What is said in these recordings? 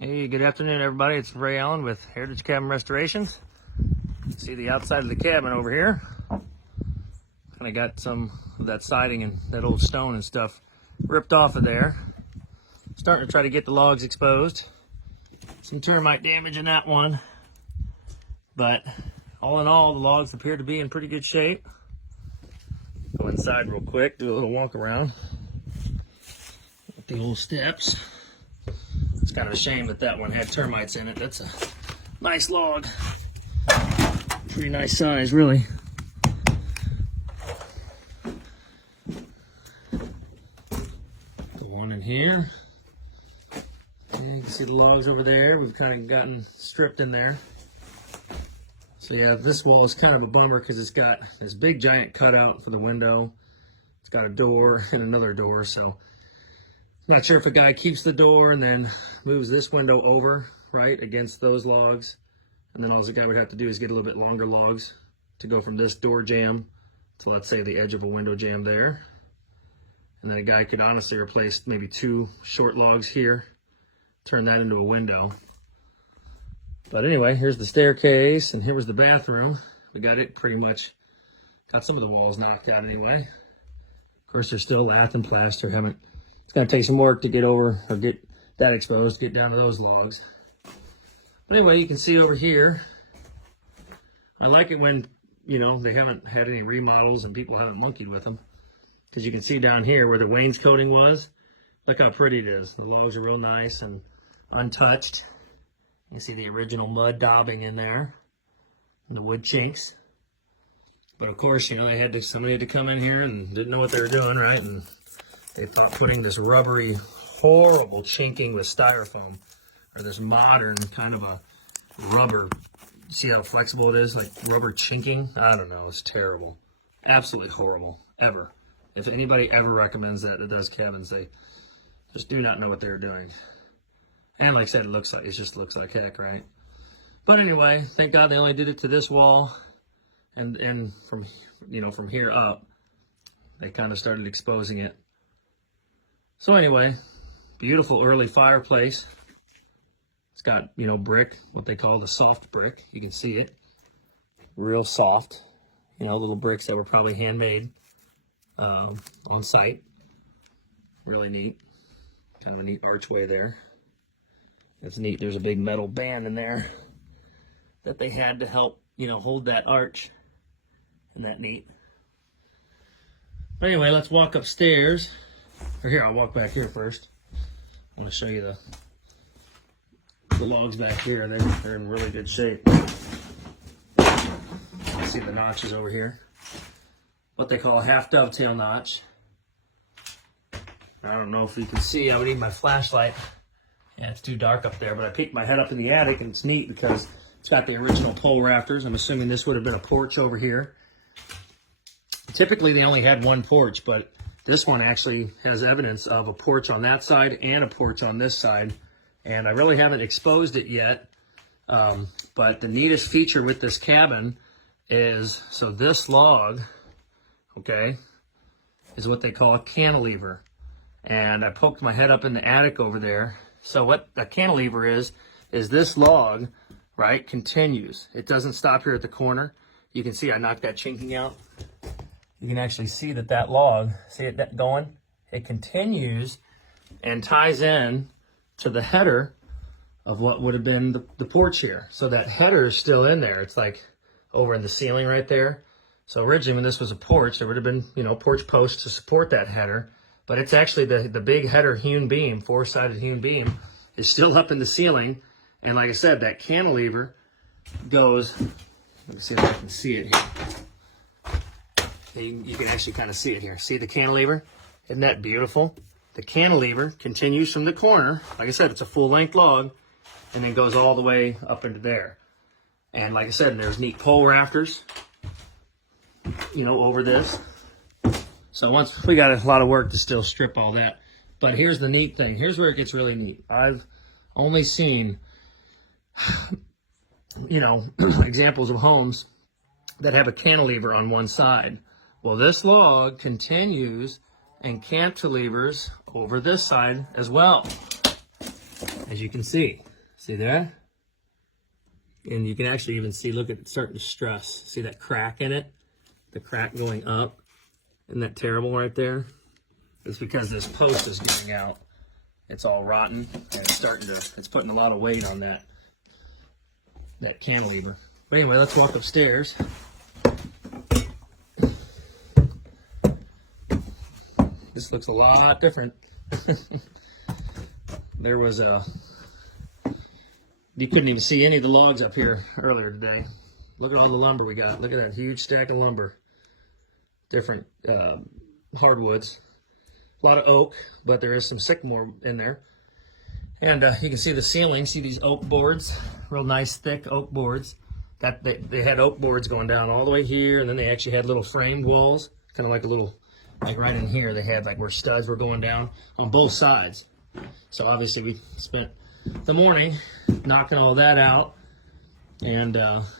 Hey, good afternoon, everybody. It's Ray Allen with Heritage Cabin Restorations. See the outside of the cabin over here. Kind of got some of that siding and that old stone and stuff ripped off of there. Starting to try to get the logs exposed. Some termite damage in that one. But all in all, the logs appear to be in pretty good shape. Go inside real quick, do a little walk around with the old steps. It's kind of a shame that that one had termites in it. That's a nice log. Pretty nice size, really. The one in here. Yeah, you can see the logs over there. We've kind of gotten stripped in there. So yeah, this wall is kind of a bummer because it's got this big giant cutout for the window. It's got a door and another door, so not sure if a guy keeps the door and then moves this window over, right, against those logs. And then all the guy would have to do is get a little bit longer logs to go from this door jamb to, let's say, the edge of a window jamb there. And then a guy could honestly replace maybe 2 short logs here, turn that into a window. But anyway, here's the staircase, and here was the bathroom. We got it pretty much, got some of the walls knocked out anyway. Of course, there's still lath and plaster. It's going to take some work to get over, or get that exposed, to get down to those logs. But anyway, you can see over here, I like it when, you know, they haven't had any remodels and people haven't monkeyed with them. Because you can see down here where the wainscoting was, look how pretty it is. The logs are real nice and untouched. You can see the original mud daubing in there, and the wood chinks. But of course, you know, somebody had to come in here and didn't know what they were doing, right? And they thought putting this rubbery, horrible chinking with styrofoam, or this modern kind of a rubber, see how flexible it is, like rubber chinking? I don't know, it's terrible. Absolutely horrible, ever. If anybody ever recommends that does cabins, they just do not know what they're doing. And like I said, it just looks like heck, right? But anyway, thank God they only did it to this wall, and from, you know, from here up, they kind of started exposing it. So anyway, beautiful early fireplace. It's got, you know, brick, what they call the soft brick. You can see it, real soft. You know, little bricks that were probably handmade on site. Really neat, kind of a neat archway there. It's neat. There's a big metal band in there that they had to help, you know, hold that arch. Isn't that neat? But anyway, let's walk upstairs. Or here, I'll walk back here first. I'm going to show you the logs back here. They're in really good shape. You see the notches over here. What they call a half dovetail notch. I don't know if you can see. I would need my flashlight. Yeah, it's too dark up there, but I peeked my head up in the attic, and it's neat because it's got the original pole rafters. I'm assuming this would have been a porch over here. Typically, they only had one porch, but this one actually has evidence of a porch on that side and a porch on this side. And I really haven't exposed it yet. But the neatest feature with this cabin is, so this log, okay, is what they call a cantilever. And I poked my head up in the attic over there. So what a cantilever is this log, right, continues. It doesn't stop here at the corner. You can see I knocked that chinking out. You can actually see that log, see it going? It continues and ties in to the header of what would have been the porch here. So that header is still in there. It's like over in the ceiling right there. So originally when this was a porch, there would have been, you know, porch posts to support that header. But it's actually the big header hewn beam, 4-sided hewn beam, is still up in the ceiling. And like I said, that cantilever goes, let me see if I can see it here. You can actually kind of see it here. See the cantilever? Isn't that beautiful? The cantilever continues from the corner. Like I said, it's a full-length log, and then goes all the way up into there. And like I said, there's neat pole rafters, you know, over this. So once we got a lot of work to still strip all that. But here's the neat thing. Here's where it gets really neat. I've only seen, you know, examples of homes that have a cantilever on one side. Well, this log continues and cantilevers over this side as well, as you can see. See that? And you can actually even see, look at it starting to stress. See that crack in it? The crack going up. Isn't that terrible right there? It's because this post is getting out. It's all rotten and it's putting a lot of weight on that cantilever. But anyway, let's walk upstairs. This looks a lot different. There was you couldn't even see any of the logs up here earlier today. Look at all the lumber we got. Look at that huge stack of lumber. Different hardwoods. A lot of oak, but there is some sycamore in there. And you can see the ceiling. See these oak boards? Real nice, thick oak boards. That they had oak boards going down all the way here, and then they actually had little framed walls, kind of like a little, like right in here, they had like where studs were going down on both sides. So obviously we spent the morning knocking all that out, and like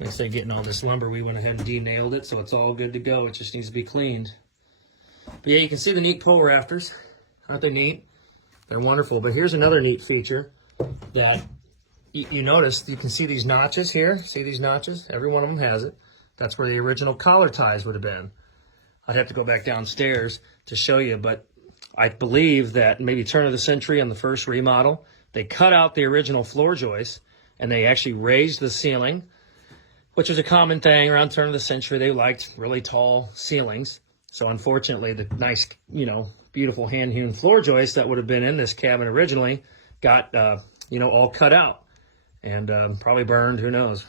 I say, getting all this lumber, we went ahead and de-nailed it, so it's all good to go. It just needs to be cleaned. But yeah, you can see the neat pole rafters. Aren't they neat? They're wonderful. But here's another neat feature that you notice. You can see these notches here. See these notches? Every one of them has it. That's where the original collar ties would have been. I'd have to go back downstairs to show you, but I believe that maybe turn of the century on the first remodel, they cut out the original floor joists and they actually raised the ceiling, which was a common thing around turn of the century. They liked really tall ceilings. So unfortunately, the nice, beautiful hand-hewn floor joists that would have been in this cabin originally got, all cut out and probably burned, who knows.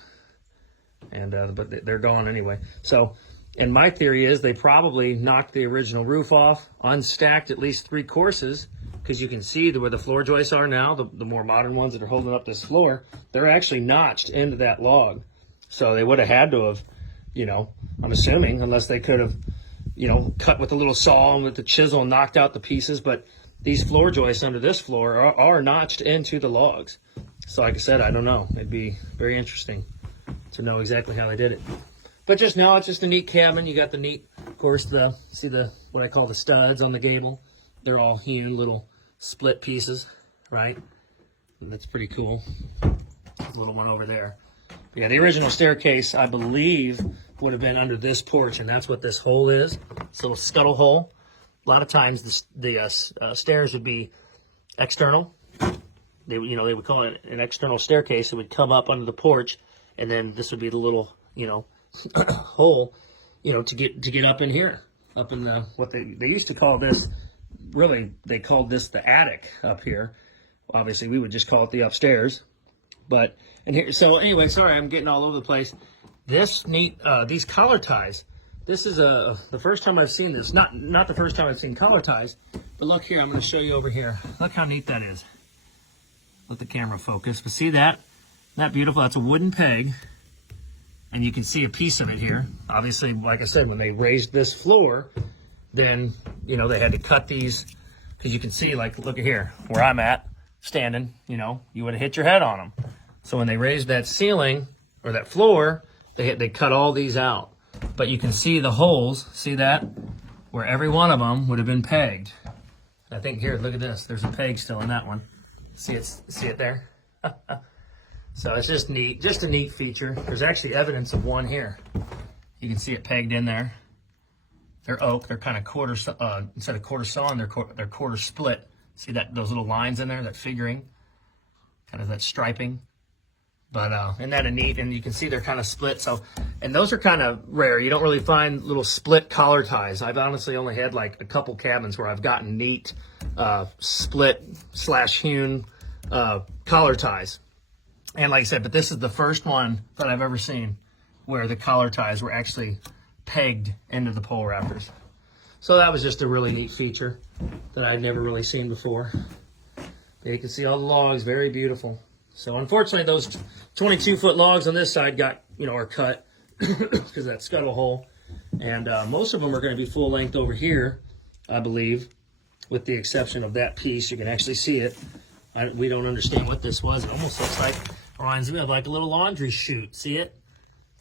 And but they're gone anyway. So, and my theory is they probably knocked the original roof off, unstacked at least 3 courses, because you can see where the floor joists are now, the more modern ones that are holding up this floor, they're actually notched into that log. So they would have had to have, I'm assuming, unless they could have, cut with a little saw and with the chisel and knocked out the pieces. But these floor joists under this floor are notched into the logs. So like I said, I don't know. It'd be very interesting to know exactly how they did it. But just now, it's just a neat cabin. You got the neat, of course, what I call the studs on the gable. They're all hewn little split pieces, right? And that's pretty cool. There's a little one over there. But yeah, the original staircase, I believe, would have been under this porch, and that's what this hole is. This little scuttle hole. A lot of times the stairs would be external. They would call it an external staircase. It would come up under the porch, and then this would be the little, hole, to get up in here, up in the what they used to call this. Really, they called this the attic up here. Obviously, we would just call it the upstairs. But and here, so anyway, sorry, I'm getting all over the place. This neat, these collar ties. This is the first time I've seen this. Not the first time I've seen collar ties, but look here. I'm going to show you over here. Look how neat that is. Let the camera focus. But see that? Isn't that beautiful? That's a wooden peg, and you can see a piece of it here. Obviously, like I said, when they raised this floor, then they had to cut these, because you can see, like, look at here where I'm at standing. You would have hit your head on them. So when they raised that ceiling or that floor, they cut all these out. But you can see the holes. See that? Where every one of them would have been pegged. I think here, look at this. There's a peg still in that one. See it there? So it's just neat, just a neat feature. There's actually evidence of one here. You can see it pegged in there. They're oak. They're kind of quarter, instead of quarter sawn, they're quarter split. See those little lines in there, that figuring, kind of that striping. But isn't that a neat? And you can see they're kind of split. So, and those are kind of rare. You don't really find little split collar ties. I've honestly only had like a couple cabins where I've gotten neat split / hewn collar ties. And like I said, but this is the first one that I've ever seen where the collar ties were actually pegged into the pole rafters. So that was just a really neat feature that I'd never really seen before. But you can see all the logs, very beautiful. So unfortunately, those 22-foot logs on this side got, are cut because of that scuttle hole. And most of them are going to be full length over here, I believe, with the exception of that piece. You can actually see it. We don't understand what this was. It almost looks like, reminds me of like a little laundry chute. See it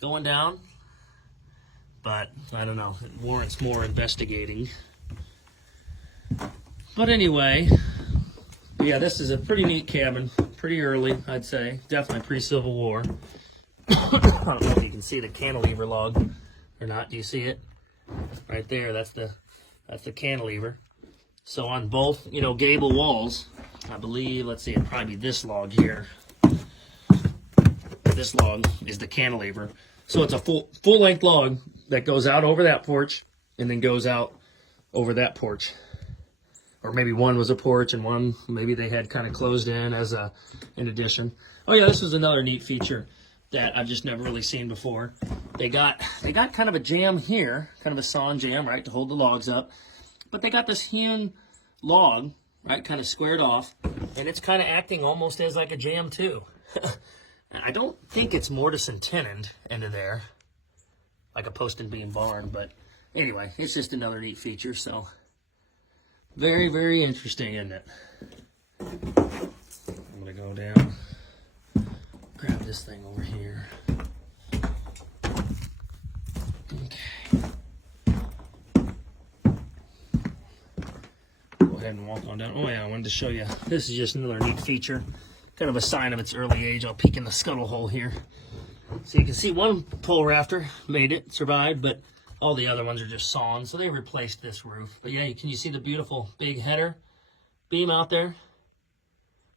going down? But I don't know. It warrants more investigating. But anyway, Yeah, this is a pretty neat cabin. Pretty early, I'd say. Definitely pre-Civil War. I don't know if you can see the cantilever log or not. Do you see it? Right there, that's the cantilever. So on both, you know, gable walls, I believe, let's see, it'd probably be this log here. This log is the cantilever. So it's a full-length log that goes out over that porch and then goes out over that porch. Or maybe one was a porch and one maybe they had kind of closed in as an addition. Oh yeah, this was another neat feature that I've just never really seen before. They got kind of a jamb here, kind of a sawn jamb, right, to hold the logs up. But they got this hewn log, right, kind of squared off, and it's kind of acting almost as like a jamb too. I don't think it's mortise and tenon into there, like a post and beam barn, but anyway, it's just another neat feature, so very, very interesting, isn't it? I'm gonna go down, grab this thing over here. Okay. Go ahead and walk on down. Oh yeah, I wanted to show you. This is just another neat feature. Kind of a sign of its early age. I'll peek in the scuttle hole here. So you can see one pole rafter made it, survived, but all the other ones are just sawn. So they replaced this roof. But yeah, can you see the beautiful big header beam out there?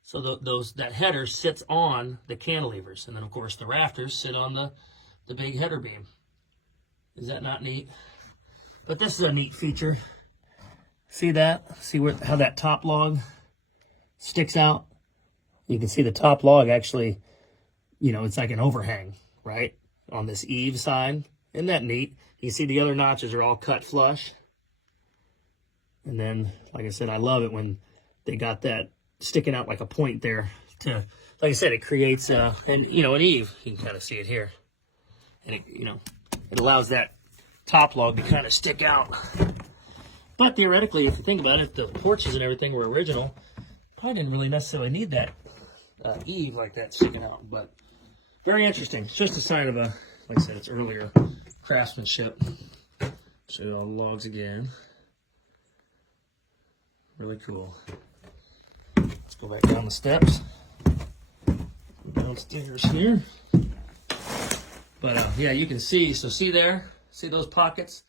So that header sits on the cantilevers. And then of course the rafters sit on the big header beam. Is that not neat? But this is a neat feature. See that? See how that top log sticks out? You can see the top log actually, you know, it's like an overhang, right? On this eave side. Isn't that neat? You see the other notches are all cut flush. And then, like I said, I love it when they got that sticking out like a point there. To, like I said, it creates, an eave. You can kind of see it here. And it allows that top log to kind of stick out. But theoretically, if you think about it, the porches and everything were original. Probably didn't really necessarily need that eave like that sticking out, but very interesting. It's just a sign of like I said, it's earlier craftsmanship. Show you all the logs again. Really cool. Let's go back down the steps. Downstairs here. But yeah, you can see. So see there? See those pockets?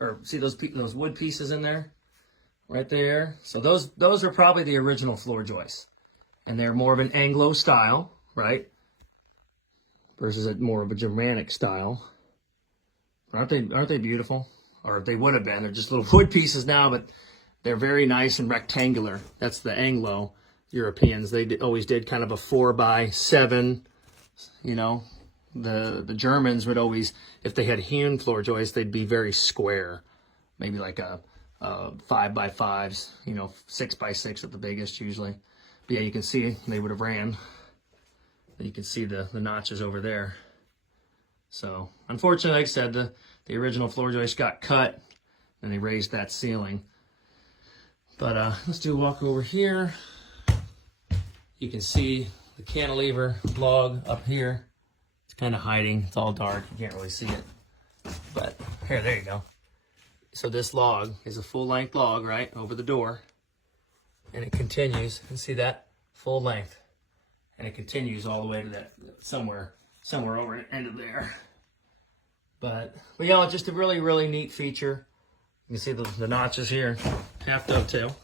Or see those wood pieces in there? Right there. So those are probably the original floor joists. And they're more of an Anglo style, right? Versus more of a Germanic style. Aren't they beautiful? Or they would have been. They're just little wood pieces now, but they're very nice and rectangular. That's the Anglo Europeans. They always did kind of a 4x7. You know, the Germans would always, if they had hewn floor joists, they'd be very square. Maybe like a 5x5s, 6x6 at the biggest usually. But yeah, you can see they would have ran. You can see the notches over there. So unfortunately, like I said, the original floor joist got cut and they raised that ceiling. But let's do a walk over here. You can see the cantilever log up here. It's kind of hiding. It's all dark. You can't really see it. But here, there you go. So this log is a full-length log, right, over the door. And it continues, and see that? Full length. And it continues all the way to that, somewhere over the end of there. But yeah, just a really, really neat feature. You can see the notches here, half dovetail.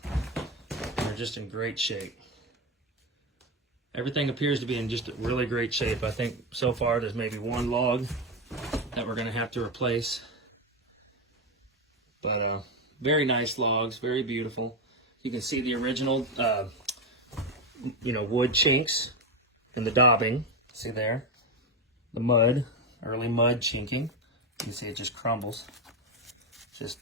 And they're just in great shape. Everything appears to be in just really great shape. I think so far there's maybe one log that we're going to have to replace. But very nice logs, very beautiful. You can see the original, wood chinks and the daubing. See there? The mud, early mud chinking. You can see it just crumbles. Just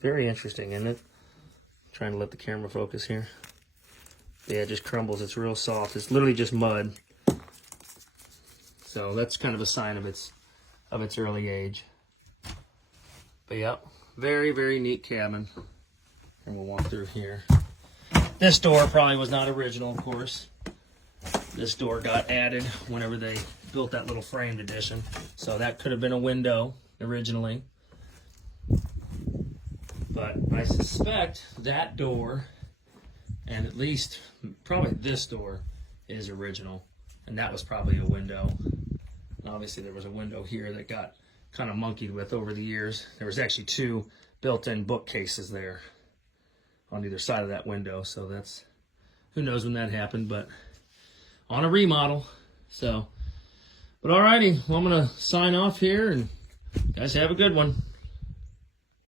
very interesting, isn't it? I'm trying to let the camera focus here. Yeah, it just crumbles. It's real soft. It's literally just mud. So that's kind of a sign of its early age. But yeah, very, very neat cabin. And we'll walk through here. This door probably was not original, of course. This door got added whenever they built that little framed addition. So that could have been a window originally. But I suspect that door And at least, probably this door is original. And that was probably a window. And obviously there was a window here that got kind of monkeyed with over the years. There was actually 2 built-in bookcases there on either side of that window. So that's, who knows when that happened, but on a remodel. So, but alrighty, well, I'm gonna sign off here, and guys have a good one.